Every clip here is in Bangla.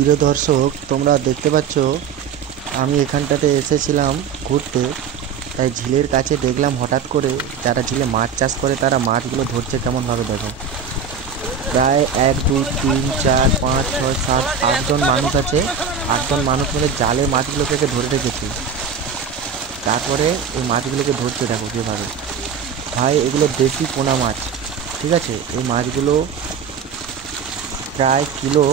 প্রিয় দর্শক, তোমরা দেখতে পাচ্ছ আমি এখানটাতে এসেছিলাম ঘুরতে। তাই ঝিলের কাছে দেখলাম হঠাৎ করে যারা ঝিলে মাছ চাষ করে তারা মাছগুলো ধরছে কেমনভাবে দেখো। প্রায় 1 2 3 4 5 6 7 8জন মানুষ আছে। 8জন মানুষ মিলে জালে মাছগুলোকে ধরে রেখেছে। তারপরে এই মাছগুলোকে ধরছে দেখো যেভাবে। ভাই এগুলো দেশি পোনা মাছ, ঠিক আছে। এই মাছগুলো প্রায় কিলো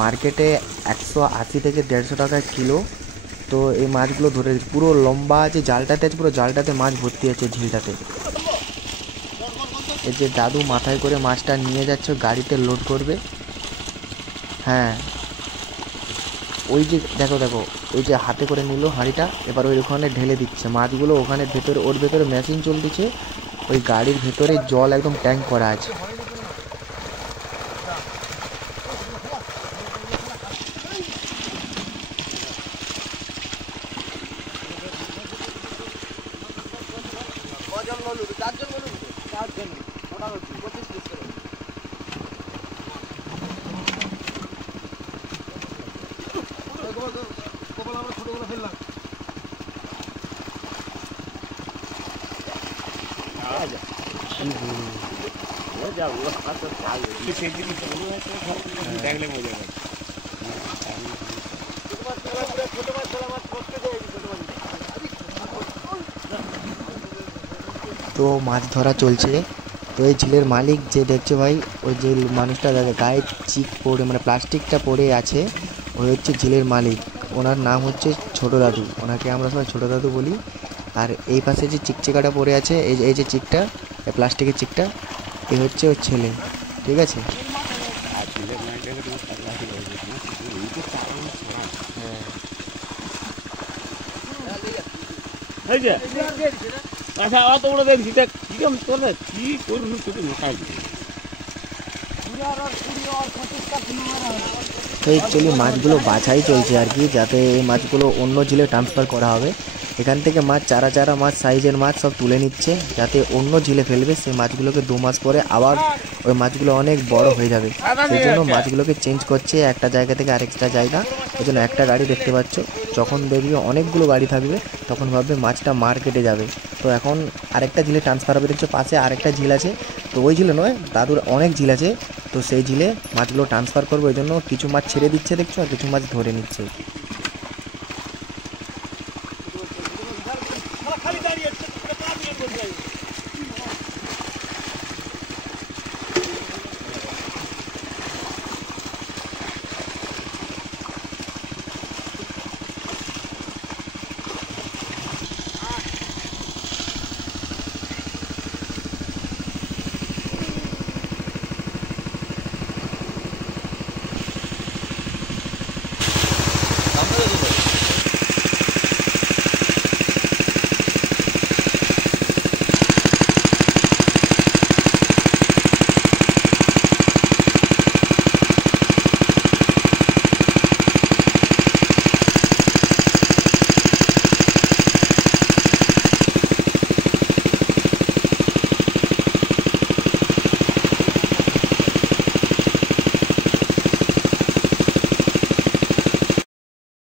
মার্কেটে 180 থেকে 150 টাকা কিলো। তো এই মাছগুলো ধরে পুরো লম্বা আছে, জালটাতে আছে, পুরো জালটাতে মাছ ভর্তি আছে ঝিলটাতে। এই যে দাদু মাথায় করে মাছটা নিয়ে যাচ্ছে, গাড়িতে লোড করবে। হ্যাঁ, ওই যে দেখো দেখো, ওই যে হাতে করে নিল হাঁড়িটা, এবার ওই ওখানে ঢেলে দিচ্ছে মাছগুলো। ওখানে ভেতরে, ওর ভেতরে মেশিন চলতেছে, ওই গাড়ির ভেতরে জল একদম ট্যাঙ্ক করা আছে। তো মাছ ধরা চলছে। তো এই ঝিলের মালিক যে দেখছো ভাই, ওই যে মানুষটা গায়ে চিক পড়ে মানে প্লাস্টিকটা পড়ে আছে, ওই হচ্ছে ঝিলের মালিক। ওনার নাম হচ্ছে ছোটো দাদু, ওনাকে আমরা সবাই ছোটো দাদু বলি। আর এই পাশে যে চিকচিকাটা পড়ে আছে, এই যে চিকটা, এই প্লাস্টিকের চিকটা, এই হচ্ছে ওর ছেলে, ঠিক আছে। আচ্ছা অত বড় দেখছি কিরম তোলে কি করবি তোকে মোটাই তো অ্যাকচুয়ালি মাছগুলো বাছাই চলছে আর কি, যাতে এই মাছগুলো অন্য ঝিলে ট্রান্সফার করা হবে। এখান থেকে মাছ চারা চারা মাছ, সাইজের মাছ সব তুলে নিচ্ছে, যাতে অন্য ঝিলে ফেলবে। সেই মাছগুলোকে 2 মাস পরে আবার ওই মাছগুলো অনেক বড় হয়ে যাবে। সেই জন্য মাছগুলোকে চেঞ্জ করছে একটা জায়গা থেকে আরেকটা জায়গা। ওই জন্য একটা গাড়ি দেখতে পাচ্ছ, যখন দেখবে অনেকগুলো গাড়ি থাকবে তখন ভাববে মাছটা মার্কেটে যাবে। তো এখন আরেকটা ঝিলে ট্রান্সফার হবে। দেখছো পাশে আরেকটা ঝিল আছে, তো ওই ঝিলে নয়, দাদুর অনেক ঝিল আছে। তো সেই ঝিলে মাছগুলো ট্রান্সফার করবো, ওই জন্য কিছু মাছ ছেড়ে দিচ্ছে দেখছো, আর কিছু মাছ ধরে নিচ্ছে।